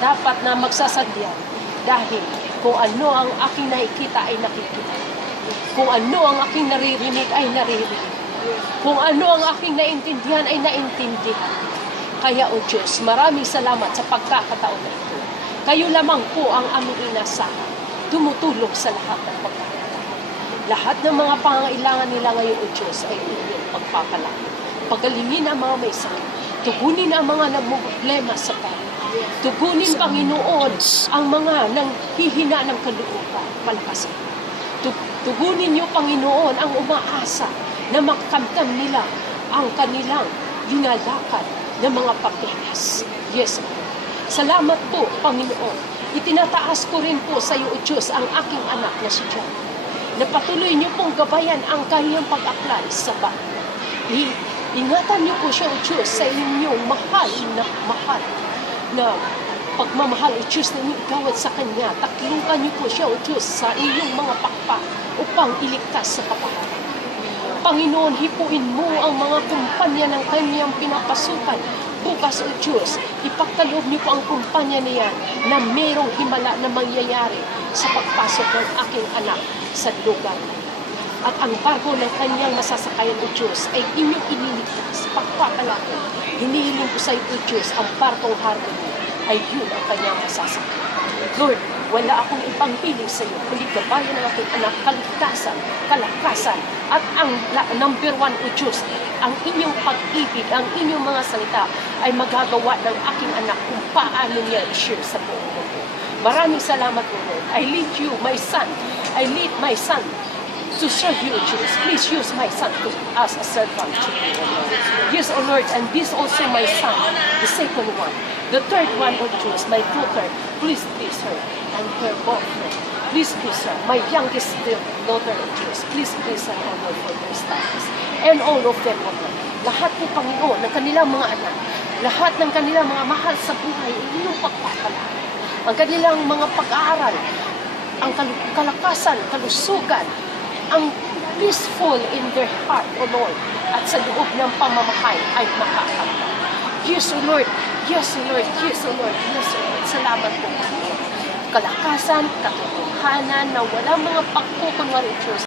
dapat na magsasadya dahil kung ano ang aking nakikita ay nakikita. Kung ano ang aking naririnig ay naririnig. Kung ano ang aking naintindihan ay naintindihan. Kaya, O Diyos, maraming salamat sa pagkakataon na ito. Kayo lamang po ang aming inasahan. Tumutulong sa lahat ng pagkakataon. Lahat ng mga pangangailangan nila ngayon, O Diyos, ay inyong pagpapalaki. Pagalingin ang mga may sakit. Tugunin ang mga nagmuproblema sa pamilya. Tugunin, Panginoon, ang mga nanghihina ng kalooban. Palakasin. Tugunin niyo, Panginoon, ang umaasa na makamtan nila ang kanilang linalakad ng mga papeles. Yes, Lord. Salamat po, Panginoon. Itinataas ko rin po sa iyo, O Diyos, ang aking anak na si John. Na patuloy niyo pong gabayan ang kanyang pag-apply sa bahay. Ingatan niyo po siya, O Diyos, sa inyong mahal na pagmamahal, O Diyos, na igawad sa kanya. Taklukan niyo po siya, O Diyos, sa inyong mga pakpak upang iligtas sa kapahatan. Panginoon, hipuin mo ang mga kumpanya ng kanyang pinapasukan. Bukas, O Diyos, ipagkaloob niyo po ang kumpanya na yan na mayroong himala na mangyayari sa pagpasok ng aking anak sa lugar. At ang barko ng kanyang masasakayan, O Diyos, ay inyong iniligtas. Pagpapalaki, hinihiling ko sa iyo, O Diyos, ang barkong harmony ay yun ang kanyang masasakayan. Lord, wala akong ibang hiling sa iyo, kundi gabayan ng aking anak, kaligtasan, kalakasan, at ang number one, O Diyos, ang inyong pag-ibig, ang inyong mga salita ay magagawa ng aking anak kung paano niya i-share sa buong mundo. Maraming salamat, O Lord. I lead you, my son. I lead my son to serve you, O Diyos. Please use my son as a servant to you, O Lord. Yes, O Lord, and this also my son, the second one. The third one, O Diyos, my daughter, please her, and her boyfriend. Please her, my youngest daughter, O Diyos, please her, O Lord, for their studies. And all of them, O Lord. Lahat po, Panginoon, ng kanilang mga anak, lahat ng kanilang mga mahal sa buhay, inyong pagpapalaki. Ang kanilang mga pag-aaral, ang kalakasan, kalusugan, ang peaceful in their heart, O Lord, at sa loob ng pamamahay ay makakanta. Yes, O Lord. Yes, O Lord. Yes, O Lord. Yes, O Lord. Salamat po, Panginoon. Kalakasan, katotohanan na walang mga pagkukunwari, Diyos.